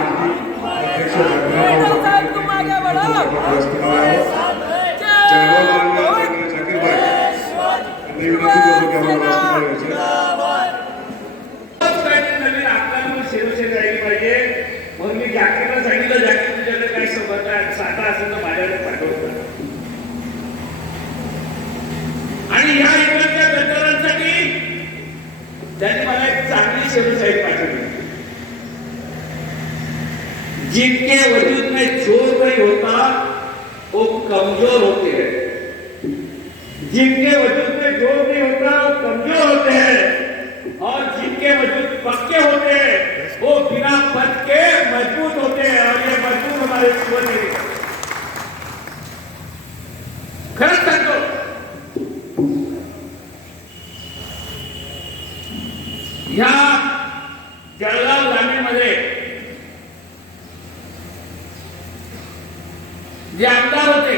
अध्यक्ष जगन्नाथ मग मी जॅकेटला सांगितलं, जॅकेट तुझ्याकडे काय सोबत आहे, साठा असेल तर माझ्याकडे पाठवतो. आणि या इकडच्या गद्दारांसाठी त्यांनी मला एक चांगली शेवसाईड पाठवली. जिनके वजूद में जोर नहीं होता वो कमजोर होते हैं, जिनके वजूद में जोर नहीं होता वो कमजोर होते हैं, और जिनके वजूद पक्के होते हैं वो बिना पद के मजबूत होते हैं. और ये मजबूत हमारे जीवन में खरंच सांगतो, या जळगाव ग्रामीणमध्ये जे आमदार होते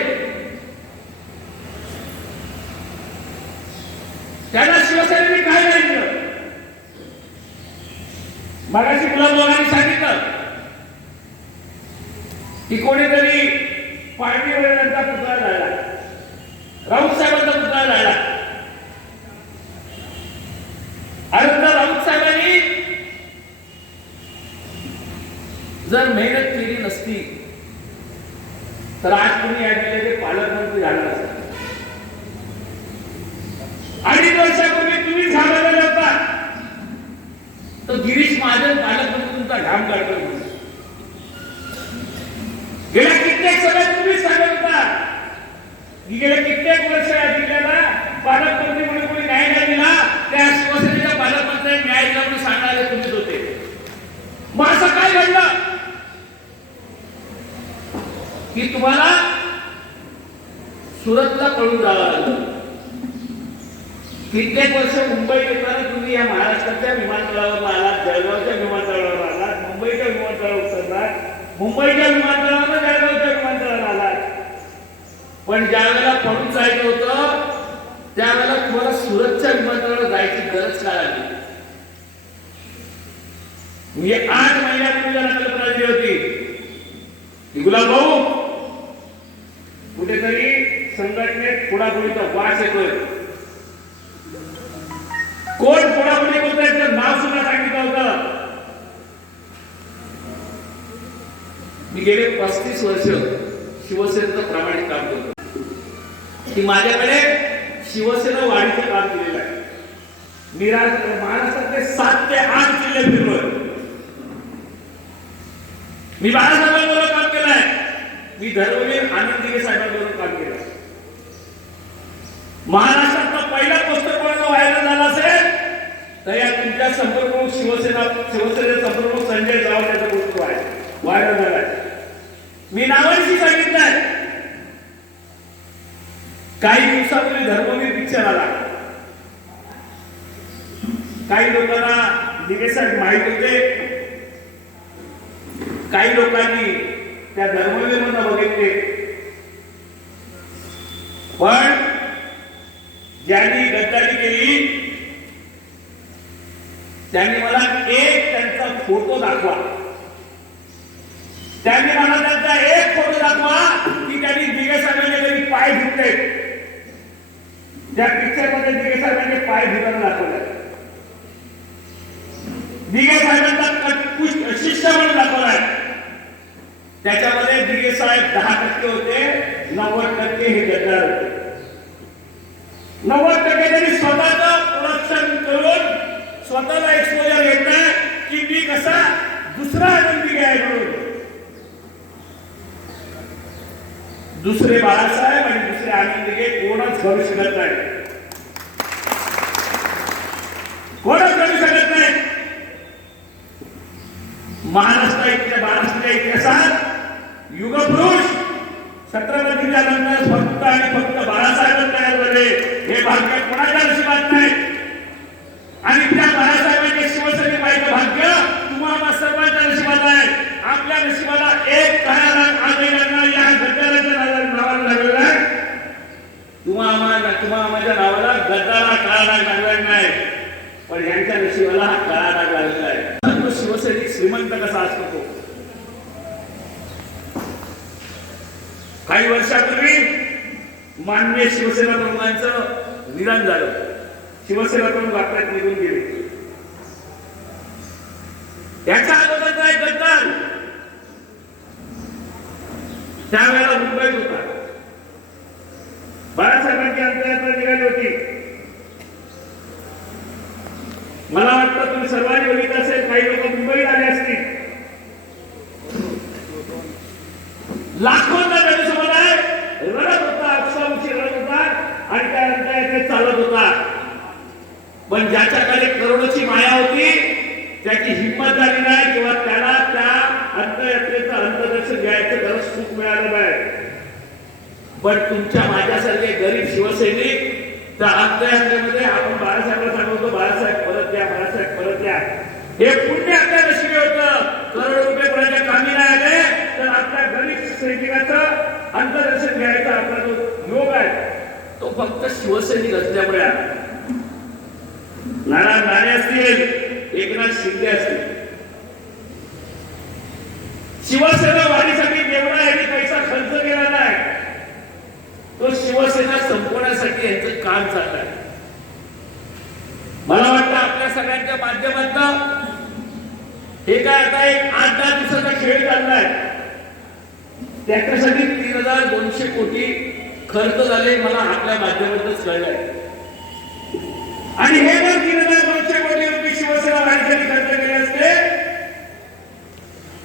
त्यांना शिवसेनेने काय नाही दिलं. मगाशी मुलांनी सांगितलं की कोणीतरी पार्टीवर त्यांचा पुतळा जाळला, राऊत साहेबांचा पुतळा जाळला. अरे राऊत साहेबांनी जर मेहनत केली नसती तर आज तुम्ही या जिल्ह्याचे पालकमंत्री झाला असता. 2.5 वर्षापूर्वी तुम्ही झालेला होता तर गिरीश महाजन पालकमंत्री तुमचा घाम काढतो. गेल्या कित्येक सगळ्यात तुम्ही सांगत होता की गेल्या कित्येक वर्ष या जिल्ह्याला पालकमंत्री म्हणून कोणी न्याय नाही दिला, त्या शिवसेनेच्या पालकमंत्र्यांनी न्याय दिला म्हणून सांगणारे तुम्हीच होते. मग असं काय घडलं की तुम्हाला सुरतला पळून जावं लागलं. कित्येक वर्ष मुंबईत येताना तुम्ही या महाराष्ट्राच्या विमानतळावर आलात, जळगावच्या विमानतळावर आलात, मुंबईच्या विमानतळावर उतरलात, मुंबईच्या विमानतळावर जळगावच्या विमानतळावर आलात. पण ज्या वेळेला पळून जायचं होतं त्यावेळेला तुम्हाला सुरतच्या विमानतळावर जायची गरज काय आली. म्हणजे 8 महिन्यापूर्वी जरा कल्पना दिली होती गुलाब भाऊ कुठेतरी संघटनेत फोडाफोडीचा वास येतोय. कोण फोडाफोडी करतोय त्याचं नाव सुद्धा सांगितलं होतं. मी गेले 35 वर्ष शिवसेनेचं प्रामाणिक काम करतो की माझ्याकडे शिवसेना वाढीचं काम केलेलं आहे. मी महाराष्ट्रातले 7 ते 8 जिल्हे फिरलोय. मी बाळासाहेबांबरोबर काम केलंय, मी धर्मवीर आनंद दिघे साहेबांबरोबर काम केलं. महाराष्ट्रातला पहिला पोस्टर कोणाचा व्हायरल झाला असेल तर या तुमच्या संपर्क शिवसेनेचे संपर्क संजय राऊत याचा पोस्टर व्हायरल झालाय. मी नावानिशी सांगितलंय. काही दिवसापूर्वी धर्मवीर पिक्चर आला. काही लोकांना दिघे साहेब माहित होते, काही लोकांनी त्या धर्मवीर म्हणून बघितले. पण ज्यांनी गद्दारी केली त्यांनी मला एक त्यांचा फोटो दाखवा, त्यांनी मला त्यांचा एक फोटो दाखवा की त्यांनी दिघे साहेबांचे कधी पाय धुतले. त्या पिक्चर मध्ये दिघे साहेबांचे पाय धुताना दाखवले, दिघे साहेबांचा शिष्य म्हणून दाखवलाय. त्याच्यामध्ये दिघे साहेब 10% होते, 90% हे गद्दार होते. 90% त्यांनी स्वतःचं प्रोडक्शन करून स्वतःला एक्सपोजर घेतलाय की मी कसा दुसरा आनंद दिघे आहे म्हणून. दुसरे बाळासाहेब आणि दुसरे आनंद दिघे कोणच घडू शकत नाही, कोणच घडू शकत नाही. महाराष्ट्राच्या इतिहासात युगपुरुष छत्रपतीच्या नंतर फक्त आणि फक्त बाळासाहेब तयार झाले. हे भाग्य कोणाच्या नशिबात नाही. आणि त्या बाळासाहेबांचे शिवसेने पाहिजे भाग्य तुम्हाला सर्वांच्या नशिबात आहे. आपल्या नशिबाला एक काळा राग आजही या गद्दाराच्या नावाला लागलेला आहे. तुम्हा माझ्या नावाला गद्दारा काळा राग लागलेला नाही, पण यांच्या नशिबाला हा काळा राग लागलेला आहे. शिवसैनिक श्रीमंत कसा असतो वर्षापूर्वी माननीय शिवसेना प्रमुखांचं निधन झालं. शिवसेना प्रमुख आपल्यात निघून गेले. याच्या अगोदरचा एक गद्दार त्यावेळेला मुंबईत होता. बाळासाहेबांची अंत्ययात्रा निघाली होती. मला वाटतं तुम्ही सर्वांनी बघितलं असेल, काही लोक मुंबईत आले असतील. लाखोंचा जनसमुदाय रडत होता, अक्षरशः रडत होता आणि त्या अंत्ययात्रेत चालत होता. पण ज्याच्याकडे करोडोची माया होती त्याची हिंमत झाली नाही किंवा त्याला त्या अंत्ययात्रेचं अंत्यदर्शन घ्यायचं खरंच सुख मिळालं नाही. पण तुमच्या माझ्यासारखे गरीब शिवसैनिक त्या अंत्ययात्रेमध्ये आपण बाळासाहेबांना सांगतो, बाळासाहेब परत या, बाळासाहेब परत या. हे पुण्य आपल्या नशिबी होतं. करोड रुपये कोणाच्या कामी नाही आले तर आपल्या गरीब सैनिकाचं अंत्यदर्शन घ्यायचा आपला जो योग आहे तो फक्त शिवसैनिक असल्यामुळे आहे. नारायण राणे असतील, एकनाथ शिंदे असतील, शिवसेना वाढीसाठी जेवढा यांनी पैसा खर्च केला नाही तो शिवसेना संपवण्यासाठी यांचं काम चाललंय. मला वाटतं आपल्या सगळ्यांच्या माध्यमातून हे काय आता एक 8-10 दिवसाचा खेळ चाललाय. त्याच्यासाठी 3200 कोटी खर्च झाले मला आपल्या माध्यमातूनच कळलंय. आणि हे जर 3200 कोटी रुपये शिवसेना वाढीसाठी खर्च केले असते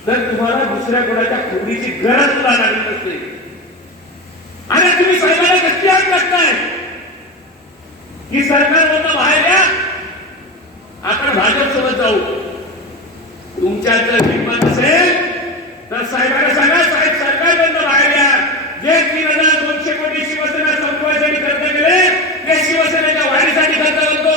तर तुम्हाला दुसऱ्या कोणाच्या खोलीची गरज सुद्धा लागली नसते. आणि तुम्ही सरकारला कशी आग करताय की सरकारमधून बाहेर या, आपण भाजप सोबत जाऊ. तुमच्या जर हिंमत असेल तर साहेबांना सांगा, साहेब सरकारमधून बाहेर या. जे 3200 कोटी शिवसेना संपवायसाठी खर्च केले ते शिवसेनेच्या वाढीसाठी खर्च होतो,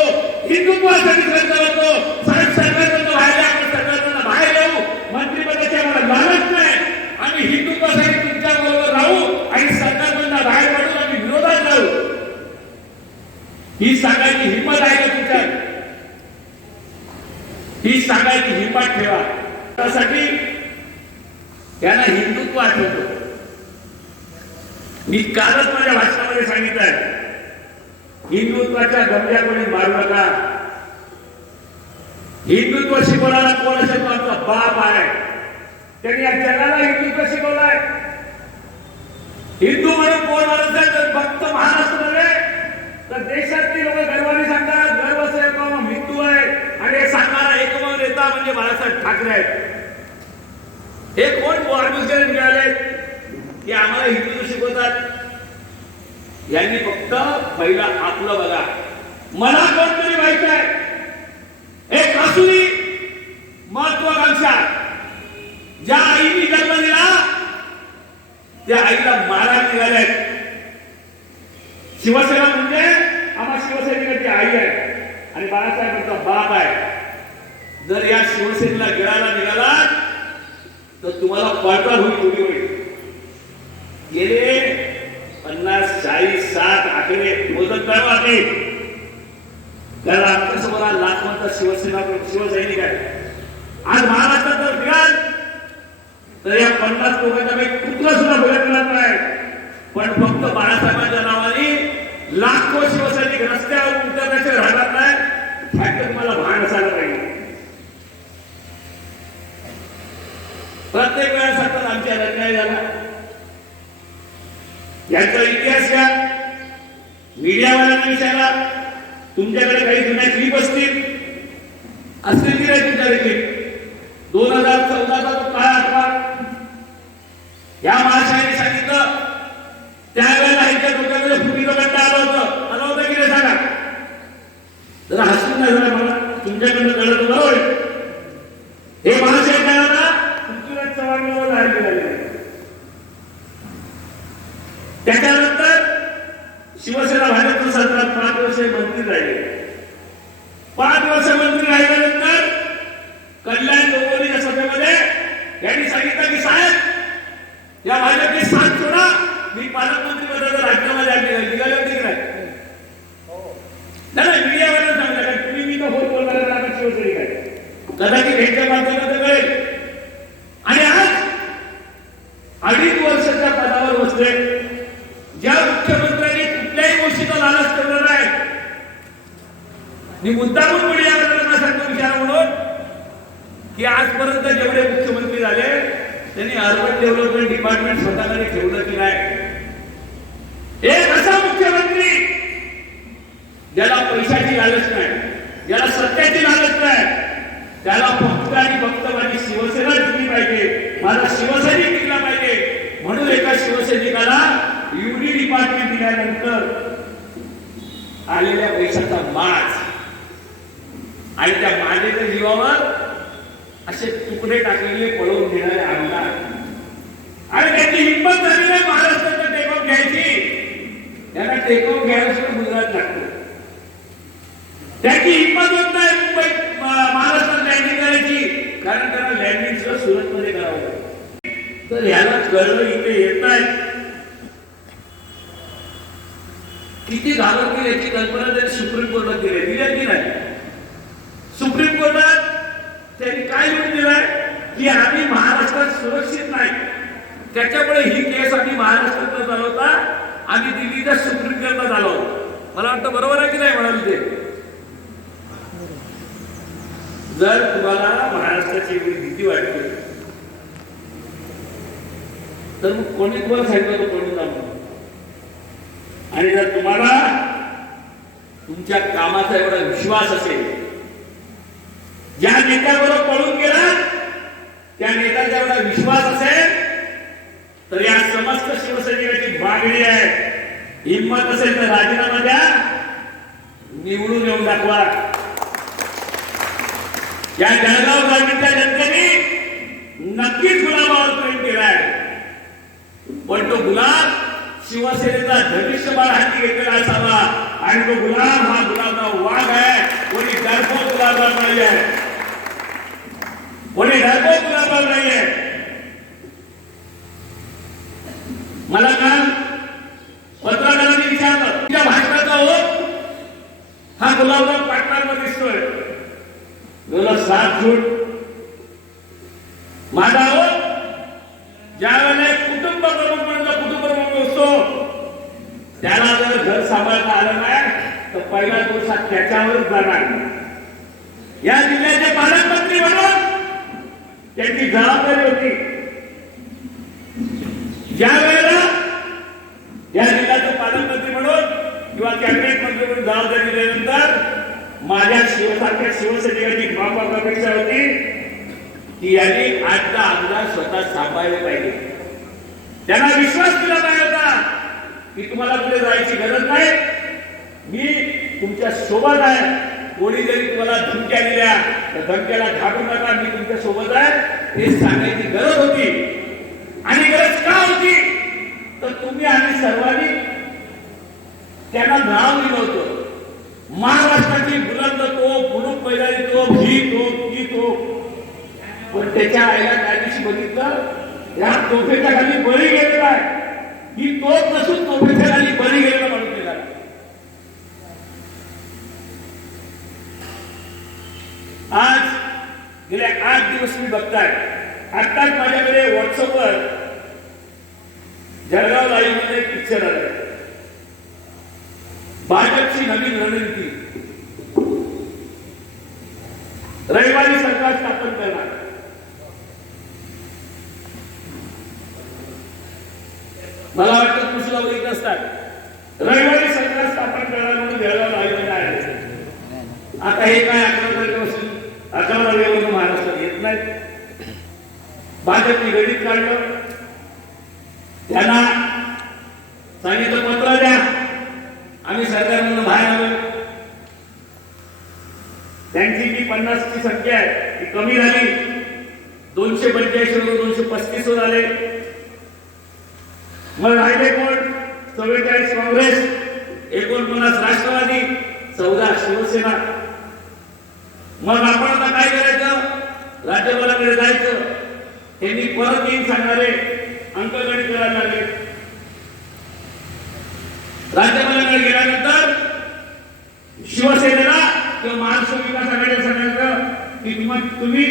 हिंदुत्वासाठी खर्च होतो. साहेब सरकारमधून बाहेर या, आपण सरकारमधून बाहेर येऊ. मंत्रिपदाची आम्हाला लालच नाही. आम्ही हिंदुत्वासाठी तुमच्या बरोबर राहू आणि सरकारमधून बाहेर पडून आम्ही विरोधात राहू. ही सांगायची हिंमत आहे का तुमच्यात? ही सांगायची हिंमत ठेवा. त्यासाठी त्यांना हिंदुत्व आठवतो. मी कालच माझ्या भाषणामध्ये सांगितलंय, हिंदुत्वाच्या गमल्या कोणी मारू नका. हिंदुत्व शिकवणारा कोण असेल तो आमचा बाप आहे. त्यांनी या जगाला हिंदुत्व शिकवलाय. हिंदू म्हणून कोण माणूस आहे तर फक्त महाराष्ट्रामध्ये तर देशातली लोक गर्वाने सांगतात, गर्व असेल हिंदू आहे आणि हे सांगणारा एकमेव नेता म्हणजे बाळासाहेब ठाकरे आहेत. हे कोण बोर्डमिस्टर मिळाले की आम्हाला हिंदू शिकवतात. यांनी फक्त पहिला आपलं बघा, मला कोणतरी माहित आहे. एक असुरी महत्वाकांक्षा, ज्या आईने जन्म दिला त्या आईला मारायला निघाले. शिवसेना म्हणजे आम्हा शिवसैनिकांची आई आहे आणि बाळासाहेबांचा बाप आहे. जर या शिवसेनेला गिळायला निघाला तर तुम्हाला पळता होईल. होईल गेले 50, 40, 60 आकडे मोजत नाही. कारण आमच्यासमोर आज लाखवंत शिवसैनिक आहे. आज महाराष्ट्रात जर फिराल तर या 50 लोकांचा काही कुत्रा सुद्धा बघितला नाही. पण फक्त बाळासाहेबांच्या नावाने लाखो शिवसैनिक रस्त्यावर उतरण्याचे राहणार नाही. ह्याचं तुम्हाला भान असायला पाहिजे. प्रत्येक वेळा सांगतात आमच्या अन्याय झाला. यांचा इतिहास घ्या, मीडियावाल्यांना विचारा. तुमच्याकडे काही जुन्या क्लिप असतील की नाही तुमच्याकडे? 2014चा तो काळ आठवा. या महाशयाने सांगितलं त्यावेळेला यांच्या डोक्यामध्ये फुटीचं बट्टा आलं होतं की नाही सांगा. जरा हसून नाही झालं मला, तुमच्याकडनं कळलं बरोबर. हे महाशय काय होता? पृथ्वीराज चव्हाण राहिले झाले. त्याच्यानंतर शिवसेना भाजपचं सरकार 5 वर्ष मंत्री राहिले. 5 वर्ष मंत्री राहिल्यानंतर कल्याण डोंबिवलीच्या सभेमध्ये यांनी सांगितलं की साहेब या भाजपची साथ सोडा, मी पालकमंत्री पदाचा राजीनामा निघाले होते की नाही? नाही मीडियावाला सांगता का तुम्ही मी तर होत बोलणार आपण शिवसैनिक आहे. कदाचित ह्यांच्या माध्यमातून कळेल. आणि आज 2.5 वर्षाच्या पदावर बसले मी मुद्दामून मीडियावर सांगतो विचार म्हणून की आजपर्यंत जेवढे मुख्यमंत्री झाले त्यांनी अर्बन डेव्हलपमेंट डिपार्टमेंट स्वतःकडे ठेवलं की नाही. एक असा मुख्यमंत्री ज्याला पैशाची लालच नाही, ज्याला सत्याची लालच नाही, त्याला फक्त आणि फक्त माझी शिवसेना जिंकली पाहिजे, माझा शिवसैनिक जिंकला पाहिजे म्हणून एका शिवसैनिकाला युडी डिपार्टमेंट दिल्यानंतर आलेल्या पैशाचा माज आणि त्या माझ्या जीवावर असे तुकडे टाकलेले पळवून घेणारे आमदार आणि त्यांची हिंमत झाली नाही महाराष्ट्राचं टेकअप घ्यायची. त्यांना टेकअप घ्यायला सुद्धा गुजरात लागतो. त्याची हिंमत होत नाही मुंबईत महाराष्ट्रात लँडिंग करायची, कारण त्यांना लँडिंग सुद्धा सुरत मध्ये करावं. तर याला कळलं इथे येत नाही किती घाबरतील याची कल्पना त्यांनी सुप्रीम कोर्टात दिली दिल्या की नाही. सुप्रीम कोर्टात त्यांनी काय लिहून दिलंय की आम्ही महाराष्ट्रात सुरक्षित नाही, त्याच्यामुळे ही केस आम्ही महाराष्ट्रात चालवता आम्ही दिल्लीच्या सुप्रीम कोर्टात आलो. मला वाटतं बरोबर आहे की नाही म्हणाल ते. जर तुम्हाला महाराष्ट्राची एवढी भीती वाटते तर मग कोणी तुम्हाला सांगितलं कोणी जाऊ. आणि जर तुम्हाला तुमच्या कामाचा एवढा विश्वास असेल, ज्या नेत्याबरोबर पळून गेला त्या नेत्याचा एवढा विश्वास असेल तर या समस्त शिवसैनिकाची मागणी आहे, हिंमत असेल तर राजीनामा द्या, निवडून येऊन दाखवा. या जळगाव जागीच्या जनतेने नक्कीच गुलाबावर प्रेम केलाय, पण तो गुलाब शिवसेनेचा धनुष्यबाण हाती घेतलेला असावा आणि तो गुलाब हा गुलाबराव वाघ आहे. कोणी डरपोक गुलाबराव नाही आहे, कोणी डरपोक गुलाबराव नाही आहे. मला काल पत्रकारांनी विचारलं तुमच्या भाषणाचा हो हा गुलाबराव पाटणार मध्ये दिसतोय. 7 जून माझा हो ज्या वेळेला कुटुंब प्रमुख म्हणतो, कुटुंब प्रमुख असतो त्याला जर घर सांभाळता आलं नाही तर पहिला दोष त्याच्यावरच जाणार. या जिल्ह्याचे पालकमंत्री म्हणून त्यांची जबाबदारी होती. ज्या वेळेला या जिल्ह्याचे पालकमंत्री म्हणून किंवा कॅबिनेट मंत्री म्हणून जबाबदारी दिल्यानंतर माझ्या शिवसारख्या शिवसैनिकाची माफक अपेक्षा होती की यांनी आजचा आमदार स्वतः सांभाळले पाहिजे. त्यांना विश्वास दिला पाहिजे होता की तुम्हाला पुढे जायची गरज नाही, मी तुमच्या सोबत आहे. कोणी जरी तुम्हाला धमक्या दिल्या तर धमक्याला घाबरू नका, मी तुमच्या सोबत आहे हे सांगायची गरज होती. आणि गरज का होती तर तुम्ही आम्ही सर्वांनी त्यांना नाव दिलं होतं, महाराष्ट्राची बुलंद तोफ, बुलूक मैदानी तोफ, ही तोफ ती तोफ. पण त्याच्या आईला त्या दिवशी बघितलं या तोफेच्या खाली बळी गेलेला आहे. ही तोफ नसून तोफेच्या खाली बळी गेलेला म्हणून केला. आज गेल्या 8 दिवस मी बघताय, आत्ताच माझ्याकडे व्हॉट्सअपवर जळगाव लाईव्ह मध्ये एक पिक्चर आलाय, भाजपची नवीन रणनीती, रविवारी सरकार स्थापन करणार. मला वाटतं कृषीला बघित असतात रविवारी सरकार स्थापन करणार म्हणून जळगाव लाईव्ह आहे. आता हे काय 11 तारखेपासून 11 तारखेपासून महाराष्ट्रात येत नाहीत. भाजपने गणित काढलं, त्यांना सांगितलं पत्र द्या, आम्ही सरकारमधून बाहेर आलो. त्यांची जी 50 ची संख्या आहे ती कमी झाली, 282 वरून 235 वर आले. मग राहिले कोण? 44 काँग्रेस, 49 राष्ट्रवादी, 14 शिवसेना. मग आपण आता काय करायचं? राज्यपालाकडे जायचं. त्यांनी परत येऊन सांगणारे अंकगणित करायला लागले. राज्यपालाकडे गेल्यानंतर शिवसेनेला किंवा महाराष्ट्र विकास आघाडीला सांगायचं की तुम्ही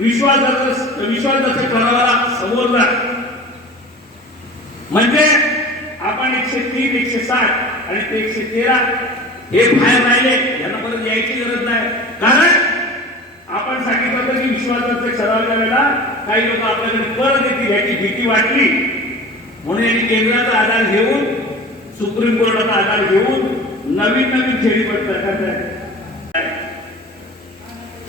विश्वासाच्या ठरावाला समोर जा. म्हणजे आपण 103, 160 आणि ते 113 हे बाहेर राहिले, यांना परत यायची गरज नाही. कारण आपण सांगितलं होतं की विश्वासाचे ठरावाच्या वेळेला काही लोक आपल्याकडे परत येतील याची भीती वाटली, म्हणून यांनी केंद्राचा आधार घेऊन, सुप्रीम कोर्टाचा आधार घेऊन नवीन खेळीपट करतात.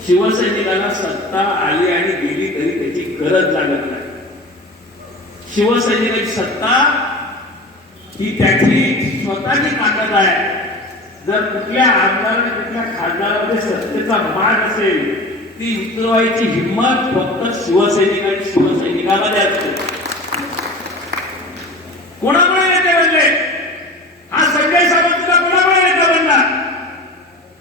शिवसैनिकांना सत्ता आली आणि गेली तरी त्याची गरज लागत नाही. शिवसैनिकाची सत्ता ही त्याची स्वतःची ताकद आहे. जर कुठल्या आमदार कुठल्या खासदारामध्ये सत्तेचा मान असेल, ती उतरवायची हिंमत फक्त शिवसैनिक आणि शिवसैनिकांमध्ये असते. कोणामुळे नेते बनले? हा संजय सावंतचा कोणामुळे नेता बनला?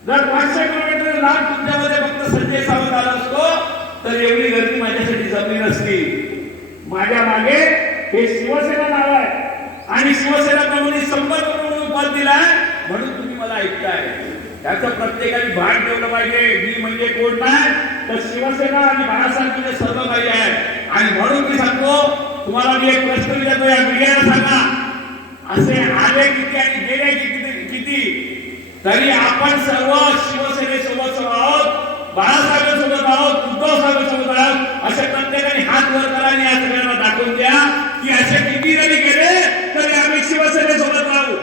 जर 500 किलोमीटर लांब तुमच्यामध्ये फक्त संजय सावंत आला असतो तर एवढी गर्दी माझ्यासाठी जमली नसती. माझ्या मागे हे शिवसेना नाव आहे आणि शिवसेना प्रमुख संपर्क म्हणून पद दिलाय, म्हणून तुम्ही मला ऐकताय. त्याचं प्रत्येकाने भान ठेवलं पाहिजे. मी म्हणजे कोण नाही तर शिवसेना आणि बाळासाहेब म्हणजे सर्व काही आहे. आणि म्हणून मी सांगतो तुम्हाला, मी एक प्रश्न विचारतो, या मीडियाला सांगा, असे आले किती आणि गेले किती, तरी आपण सर्व शिवसेनेसोबत आहोत, बाळासाहेबांसोबत आहोत, उद्धव साहेबांसोबत आहोत. असे प्रत्येकाने हात वर करा आणि या सगळ्यांना दाखवून द्या की असे किती जरी गेले तरी आम्ही शिवसेनेसोबत राहू.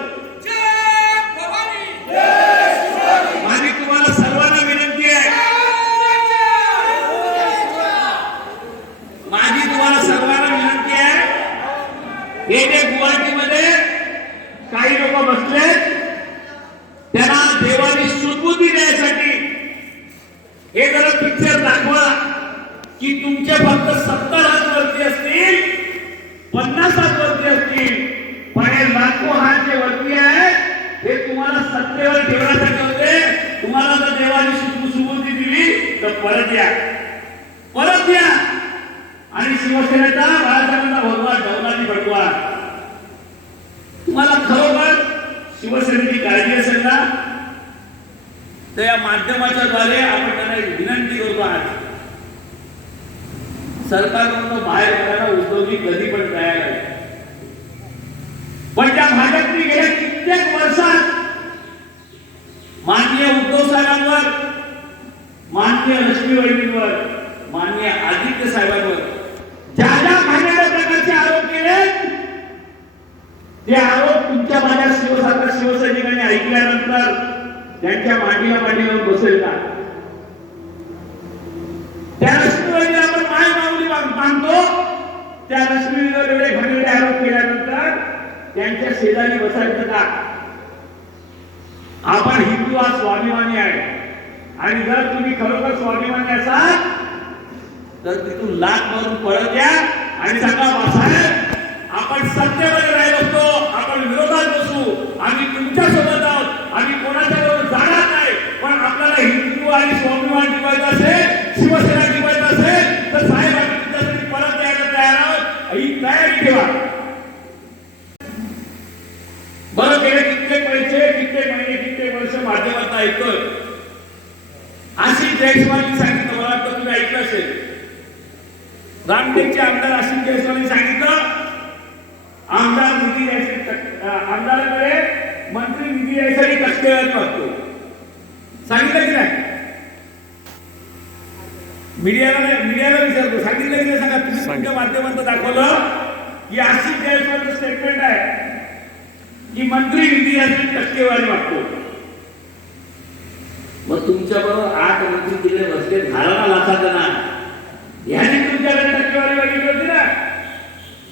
माझी तुम्हाला सर्वांना विनंती आहे, माझी तुम्हाला सर्वांना विनंती आहे, हे जे गुवाहाटीमध्ये काही लोक बसले त्यांना देवानी सुबुद्धी द्यायसाठी हे जरा पिक्चर दाखवा की तुमचे फक्त 70 हात वरती असतील, 50 हात वरती असतील, पण हे लाखो हात जे वरती आहेत हे तुम्हाला सत्तेवर ठेवण्यासाठी होते. तुम्हाला जर देवाने सुबुद्धी दिली तर परत या, परत या आणि शिवसेनेचा बाळासाहेबांना भगवा ढवळानी भडकवा. तुम्हाला खरोखर शिवसेनेची काळजी असेल ना तर या माध्यमाच्या द्वारे आपण त्यांना विनंती करतो आहात, सरकारकडून बाहेर पडायला उद्योगी कधी पण तयार आहे. पण त्या भाजपने गेल्या कित्येक वर्षात माननीय उद्धव साहेबांवर, माननीय लक्ष्मी वहिनींवर, माननीय आदित्य साहेबांवर ज्या घाणेरड्या प्रकारचे आरोप केले, ते आरोप तुमच्या माझ्या शिवसैनिकांनी ऐकल्यानंतर त्यांच्या मांडीला बसेल का? त्या लक्ष्मीवहिनी आपण माय माऊली मानतो, त्या लक्ष्मीवर एवढे घाणेरडे आरोप केल्यानंतर त्यांच्या शेजारी बसायचं का? आपण हिंदू हा स्वाभिमानी आहे आणि जर तुम्ही खरोखर स्वाभिमानी असाल तर तिथून लाख मारून पळत या आणि सांगा, बाळासाहेब आपण सत्तेमध्ये राहिलो असतो, आपण विरोधात बसू, आम्ही तुमच्या सोबत आहोत, आम्ही कोणाच्या बरोबर जाणार नाही, पण आपल्याला हिंदू आणि स्वाभिमान टिकवायचा असेल, शिवसेना टिकवायचा असेल तर साहेब आम्ही तुमच्यासाठी परत यायला तयार आहोत, ही तयारी ठेवा. बरं, गेले कित्येक पैसे, कित्येक महिने, कित्येक वर्ष माध्यमात ऐकतोय. आशिष जयस्वालनी सांगितलं, मला वाटतं तुम्ही ऐकलं असेल, रामटेकचे आमदार आशिष जयस्वालनी सांगितलं, आमदार निधी द्यायसाठी, आमदाराकडे मंत्री निधी द्यायसाठी टक्केवारी मागतो. सांगितलं की नाही? मीडियाला विचारतो, सांगितलं की नाही? सांगा. तुम्ही तुमच्या माध्यमातून दाखवलं की आशिष जयस्वालचं स्टेटमेंट आहे की मंत्री निधी द्यायसाठी टक्केवारी मागतो. मग तुमच्या बरोबर 8 मंत्री तिथे बसले, घालाला लाचाचं ना, ह्याने तुमच्याकडे टक्केवारी मागितली होती ना,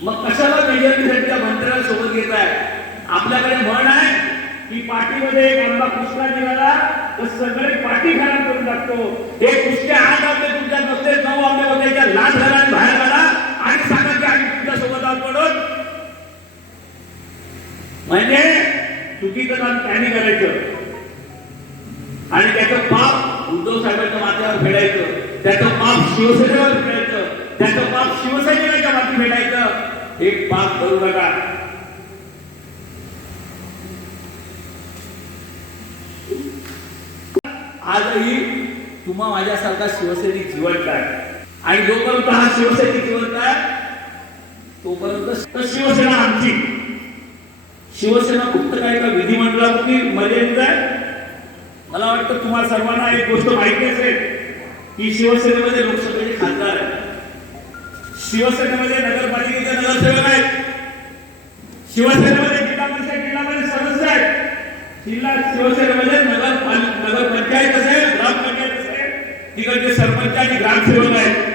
मग कशाला मेजॉरिटीसाठी त्या मंत्र्याला सोबत घेत आहे? आपल्याकडे म्हण आहे की पाठीमध्ये एक आंबा कुस्का निघाला तर सगळे पाठी खराब करून टाकतो. हे कुस्के 8 आंबे तुमच्या नसते, 9 आंबे होते, त्या लाच घरात बाहेर आला आणि सांगा की आम्ही तुमच्या सोबत आहोत म्हणून. म्हणजे चुकीचं काम त्यांनी करायचं आणि त्याचं पाप उद्धव साहेबांच्या माथ्यावर फेडायचं, त्याचं पाप शिवसेनेवर फेडायचं, त्याचं पाप शिवसैनिकांच्या माथी फेडायचं. एक पाप करू नका. आजही तुम्हा माझ्यासारखा शिवसैनिक जिवंत आहे आणि जोपर्यंत हा शिवसैनिक जिवंत आहे तोपर्यंत शिवसेना आमची. शिवसेना फक्त काय का विधिमंडळामध्ये मर्यादित आहे? मला वाटतं तुम्हाला सर्वांना एक गोष्ट माहिती असेल की शिवसेनेमध्ये लोकसभेचे खासदार आहेत, शिवसेनेमध्ये नगरपालिकेचे नगरसेवक आहेत, शिवसेनेमध्ये जिल्हा परिषद सदस्य आहेत, शिवसेनेमध्ये नगरपंचायत असेल, ग्रामपंचायत असेल, तिकडचे सरपंच आणि ग्रामसेवक आहेत.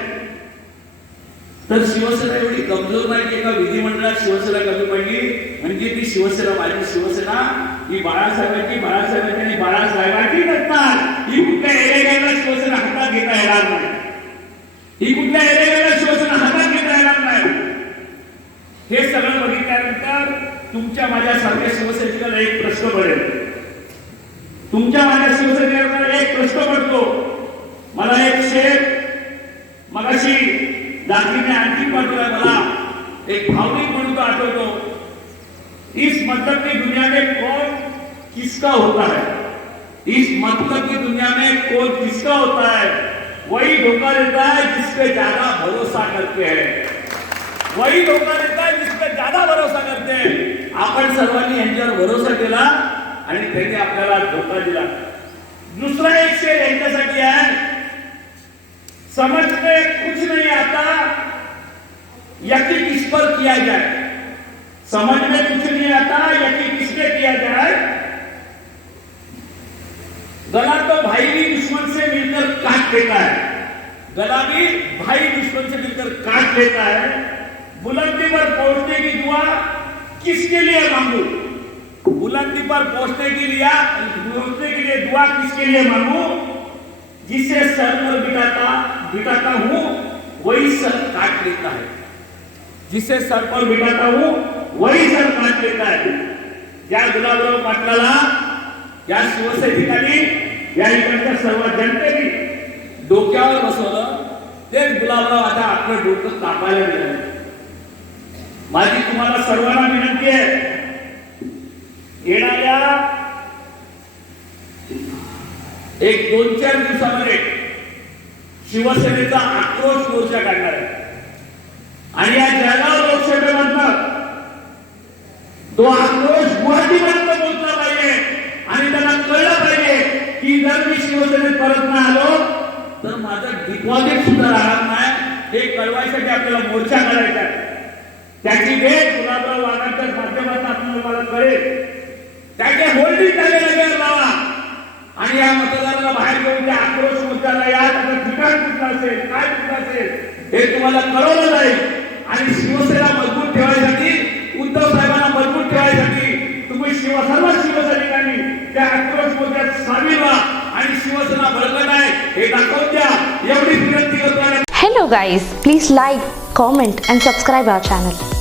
तर शिवसेना एवढी कमजोर नाही की एका विधिमंडळात शिवसेना कमी पडली म्हणजे ती शिवसेना माझी शिवसेना ही बाळासाहेबांची आणि बाळासाहेबांची नसणार. ही कुठल्या एरियाला शिवसेना हातात घेता येणार नाही, ही कुठल्या एरियाला शिवसेना हातात घेता येणार नाही. हे सगळं बघितल्यानंतर तुमच्या माझ्या सारख्या शिवसैनिकाला एक प्रश्न पडेल, तुमच्या माझ्या शिवसैनिकाला एक प्रश्न पडतो. मला एक शेर मगाशी जातीने आणखी पाठवला, मला एक भावनिक म्हणून तो आठवतो. इस मतलब की दुनिया में कौन किसका होता है, इस मतलब की दुनिया में कौन किसका होता है, वही धोखा देता है जिस पे ज्यादा भरोसा करते हैं, वही धोखा देता है जिस पे ज्यादा भरोसा करते हैं. आपण सर्वांनी यांच्यावर भरोसा केला आणि त्यांनी आपल्याला धोका दिला. दुसरा एक शेर यांच्यासाठी आहे, समझ में कुछ नहीं आता यकीन किस पर किया जाए, समझ में कुछ नहीं आता यकीन किस पे किया जाए. गला तो भाई भी दुश्मन से मिलकर काट लेता है, गला भी भाई दुश्मन से मिलकर काट लेता है. बुलंदी पर पहुंचने की दुआ किसके लिए मांगू, बुलंदी पर पहुंचने के लिए दुआ किसके लिए मांगू, जिसे सर पर बिठाता हूं वही सर काट लेता है, जिसे सर पर बिठाता हूं वही सर काट लेता है. ज्या गुलाबराव पाटलाला या शिवसैनिकांनी या इकडच्या सर्व जनतेने डोक्यावर बसवलं तेच गुलाबराव आता आपलं डोकं कापायला गेलं. माझी तुम्हाला सर्वांना विनंती आहे, येणाऱ्या एक 2-4 दिवसामध्ये शिवसेनेचा आक्रोश मोर्चा काढणार आहे आणि या जळगाव लोकसभेमधनं तो आक्रोश गुवाहाटीपर्यंत पोहोचला पाहिजे आणि त्यांना कळलं पाहिजे की जर मी शिवसेनेत परत नाही आलो तर माझं डिपॉझिट सुद्धा राहणार नाही. हे कळवायसाठी आपल्याला मोर्चा काढायचा आहे. त्याची वेळ गुलाबराव वाघांच्या माध्यमातून आपल्याला कळेल. त्याचे होल्डिंग झालेलं लावा आणि या मतदाराला बाहेर घेऊन त्या आक्रोश मोर्चाला या त्याचं ठिकाण कुठलं असेल, काय कुठलं असेल हे तुम्हाला कळवलं जाईल. आणि शिवसेना मजबूत ठेवायसाठी, उद्धव साहेबांना मजबूत ठेवायसाठी तुम्ही सर्व शिवसैनिकांनी त्या आक्रोश मोर्चात सामील व्हा आणि शिवसेना बळकट आहे हे दाखवून द्या, एवढी विनंती करतो. Hello guys, please like, comment and subscribe our channel.